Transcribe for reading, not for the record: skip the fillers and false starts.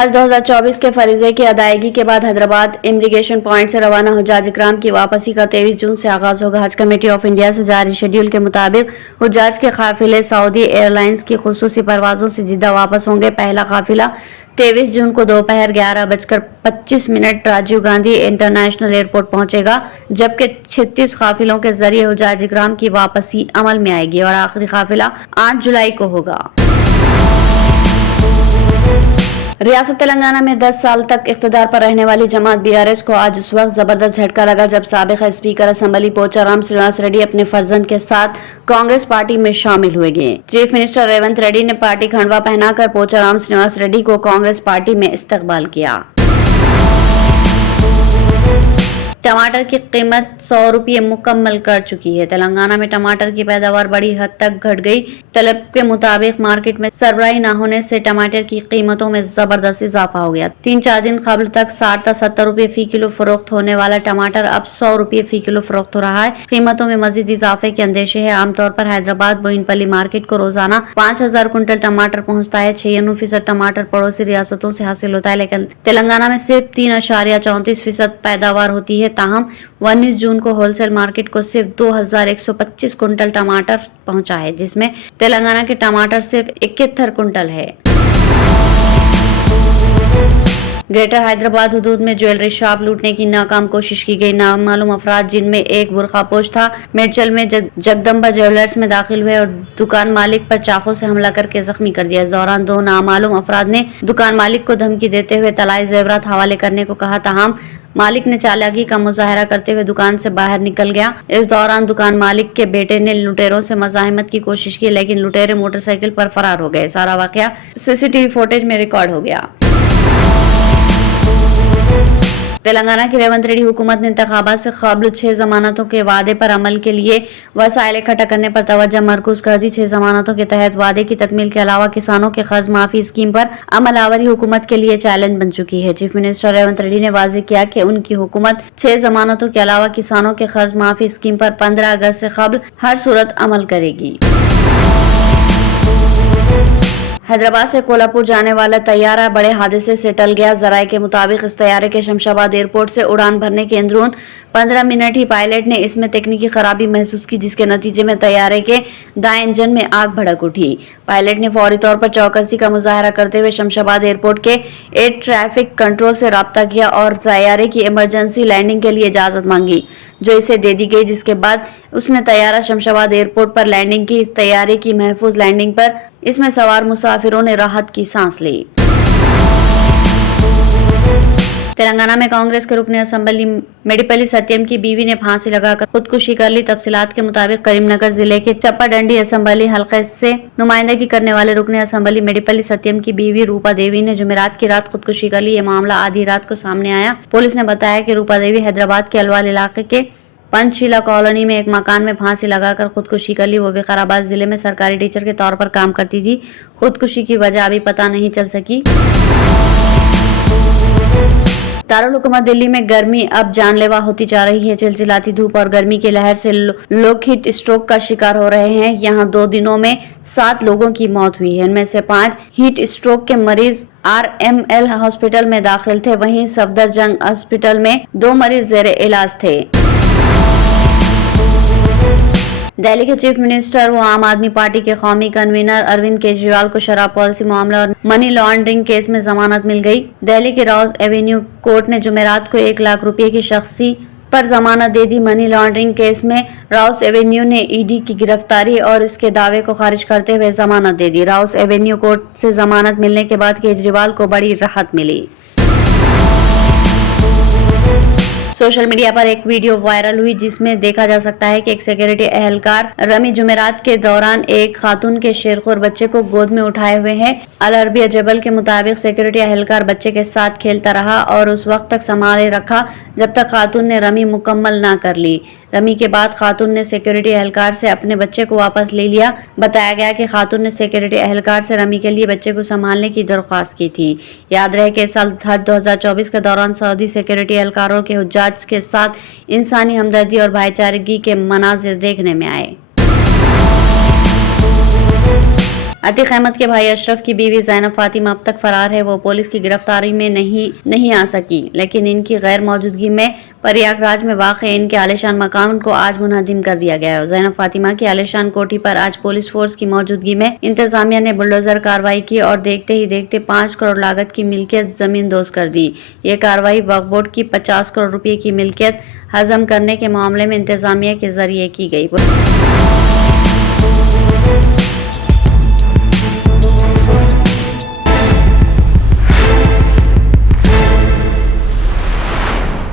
हज 2024 के फरीजे की अदायगी के बाद हैदराबाद इमिग्रेशन पॉइंट से रवाना हुज्जाज इकराम की वापसी का 23 जून से आगाज होगा। हज कमेटी ऑफ इंडिया से जारी शेड्यूल के मुताबिक हुज्जाज के काफिले सऊदी एयरलाइंस की खुसूसी परवाजों से जिद्दा वापस होंगे। पहला काफिला 23 जून को दोपहर 11:25 राजीव गांधी इंटरनेशनल एयरपोर्ट पहुंचेगा, जबकि 36 काफिलों के जरिए हुज्जाज इकराम की वापसी अमल में आएगी और आखिरी काफिला 8 जुलाई को होगा। रियासत तेलंगाना में 10 साल तक इख्तिदार पर रहने वाली जमात बीआरएस को आज उस वक्त जबरदस्त झटका लगा जब साबिक स्पीकर असेंबली पोचाराम श्रीनिवास रेड्डी अपने फर्जंद के साथ कांग्रेस पार्टी में शामिल हुए गए। चीफ मिनिस्टर रेवंत रेड्डी ने पार्टी खंडवा पहनाकर पोचाराम श्रीनिवास रेड्डी को कांग्रेस पार्टी में इस्तकबाल किया। टमाटर की कीमत 100 रुपये मुकम्मल कर चुकी है। तेलंगाना में टमाटर की पैदावार बड़ी हद तक घट गई। तलब के मुताबिक मार्केट में सरबराही न होने से टमाटर की कीमतों में जबरदस्त इजाफा हो गया। 3-4 दिन कबल तक 60 से 70 रुपये फी किलो फरोख्त होने वाला टमाटर अब 100 रुपये फी किलो फरोख्त हो रहा है। कीमतों में मजीद इजाफे के अंदेशे है। आमतौर पर हैदराबाद बोयनपल्ली मार्केट को रोजाना 5000 कुंटल टमाटर पहुँचता है। 96% टमाटर पड़ोसी रियासतों से हासिल होता है, लेकिन तेलंगाना में सिर्फ 3.34% पैदावार होती है। ताहम 19 जून को होलसेल मार्केट को सिर्फ 2125 कुंटल टमाटर पहुंचा है, जिसमें तेलंगाना के टमाटर सिर्फ 71 कुंटल है। ग्रेटर हैदराबाद हुदूद में ज्वेलरी शॉप लूटने की नाकाम कोशिश की गई। नामालूम अफराद, जिनमें एक बुरखापोश था, मेडचल में जगदम्बा ज्वेलर्स में दाखिल हुए और दुकान मालिक पर चाकू से हमला करके जख्मी कर दिया। इस दौरान 2 नामालूम अफराद ने दुकान मालिक को धमकी देते हुए तलाई जेवरात हवाले करने को कहा। ताहम मालिक ने चालाकी का मुजाहरा करते हुए दुकान से बाहर निकल गया। इस दौरान दुकान मालिक के बेटे ने लुटेरों से मज़ाहमत की कोशिश की, लेकिन लुटेरे मोटरसाइकिल पर फरार हो गए। सारा वाकया सीसीटीवी फुटेज में रिकॉर्ड हो गया। तेलंगाना की रेवंत रेड्डी हुकूमत ने इंतखाबात से कबल 6 जमानतों के वादे पर अमल के लिए वसाइल इकट्ठा करने पर तवज्जो मरकूज कर दी। 6 जमानतों के तहत वादे की तकमील के अलावा किसानों के कर्ज माफी स्कीम पर अमल आवरी हुकूमत के लिए चैलेंज बन चुकी है। चीफ मिनिस्टर रेवंत रेड्डी ने वाज़ेह किया कि उनकी हुकूमत 6 जमानतों के अलावा किसानों के कर्ज माफी स्कीम पर 15 अगस्त से कबल हर सूरत अमल करेगी। हैदराबाद से कोल्हापुर जाने वाला तैयारा बड़े हादसे से टल गया। जराये के मुताबिक इस तैयारे के शमशाबाद एयरपोर्ट से उड़ान भरने के अंदरून 15 मिनट ही पायलट ने इसमें तकनीकी खराबी महसूस की, जिसके नतीजे में तैयारे के दाएं इंजन में आग भड़क उठी। पायलट ने फौरी तौर पर चौकसी का मुजाहरा करते हुए शमशाबाद एयरपोर्ट के एयर ट्रैफिक कंट्रोल से राब्ता किया और तैयारे की इमरजेंसी लैंडिंग के लिए इजाजत मांगी, जो इसे दे दी गई, जिसके बाद उसने तैयारा शमशाबाद एयरपोर्ट पर लैंडिंग की। इस तैयारे की महफूज लैंडिंग पर इसमें सवार मुसाफिरों ने राहत की सांस ली। तेलंगाना में कांग्रेस के रुकने असेंबली मेडिपल्ली सत्यम की बीवी ने फांसी लगाकर खुदकुशी कर ली। तफसीलात के मुताबिक करीमनगर जिले के चप्पाडंडी असेंबली हलके से नुमाइंदगी करने वाले रुकने असेंबली मेडिपल्ली सत्यम की बीवी रूपा देवी ने जुमेरात की रात खुदकुशी कर ली। ये मामला आधी रात को सामने आया। पुलिस ने बताया कि रूपा देवी हैदराबाद के अलवाल इलाके के पंचशीला कॉलोनी में एक मकान में फांसी लगाकर खुदकुशी कर ली। वो विकाराबाद जिले में सरकारी टीचर के तौर पर काम करती थी। खुदकुशी की वजह अभी पता नहीं चल सकी। दारुल हुकूमत दिल्ली में गर्मी अब जानलेवा होती जा रही है। चिलचिलाती धूप और गर्मी की लहर से लोग हीट स्ट्रोक का शिकार हो रहे हैं। यहाँ 2 दिनों में 7 लोगों की मौत हुई है। इनमें से 5 हीट स्ट्रोक के मरीज RML हॉस्पिटल में दाखिल थे। वहीं सफदरजंग हॉस्पिटल में 2 मरीज जेरे इलाज थे। दिल्ली के चीफ मिनिस्टर व आम आदमी पार्टी के कौमी कन्वीनर अरविंद केजरीवाल को शराब पॉलिसी मामला और मनी लॉन्ड्रिंग केस में जमानत मिल गई। दिल्ली के राउस एवेन्यू कोर्ट ने जुमेरात को 1 लाख रुपए की शख्सी पर जमानत दे दी। मनी लॉन्ड्रिंग केस में राउस एवेन्यू ने ईडी की गिरफ्तारी और इसके दावे को खारिज करते हुए जमानत दे दी। राउस एवेन्यू कोर्ट से जमानत मिलने के बाद केजरीवाल को बड़ी राहत मिली। सोशल मीडिया पर एक वीडियो वायरल हुई जिसमें देखा जा सकता है कि एक सिक्योरिटी एहलकार रमी जुमेरात के दौरान एक खातून के शेरखोर बच्चे को गोद में उठाए हुए हैं। अल अरबिया जबल के मुताबिक सिक्योरिटी एहलकार बच्चे के साथ खेलता रहा और उस वक्त तक संभाले रखा जब तक खातून ने रमी मुकम्मल ना कर ली। रमी के बाद खातून ने सिक्योरिटी एहलकार से अपने बच्चे को वापस ले लिया। बताया गया कि खातून ने सिक्योरिटी एहलकार से रमी के लिए बच्चे को संभालने की दरख्वास्त की थी। याद रहे कि साल 2024 के दौरान सऊदी सिक्योरिटी एहलकारों के हुज्जाज के साथ इंसानी हमदर्दी और भाईचारगी के मनाजिर देखने में आए। عتیق احمد کے بھائی اشرف کی بیوی زینب فاطمہ اب تک فرار ہے۔ وہ پولیس کی گرفتاری میں نہیں آ سکی، لیکن ان کی غیر موجودگی میں پریاگ راج میں واقع ان کے عالیشان مکان کو آج منہدم کر دیا گیا ہے۔ زینب فاطمہ کی عالیشان کوٹھی پر آج پولیس فورس کی موجودگی میں انتظامیہ نے بلڈوزر کارروائی کی اور دیکھتے ہی دیکھتے 5 کروڑ لاگت کی ملکیت زمین دوز کر دی۔ یہ کارروائی وقف بورڈ کی 50 کروڑ روپے کی ملکیت ہضم کرنے کے معاملے میں انتظامیہ کے ذریعے کی گئی۔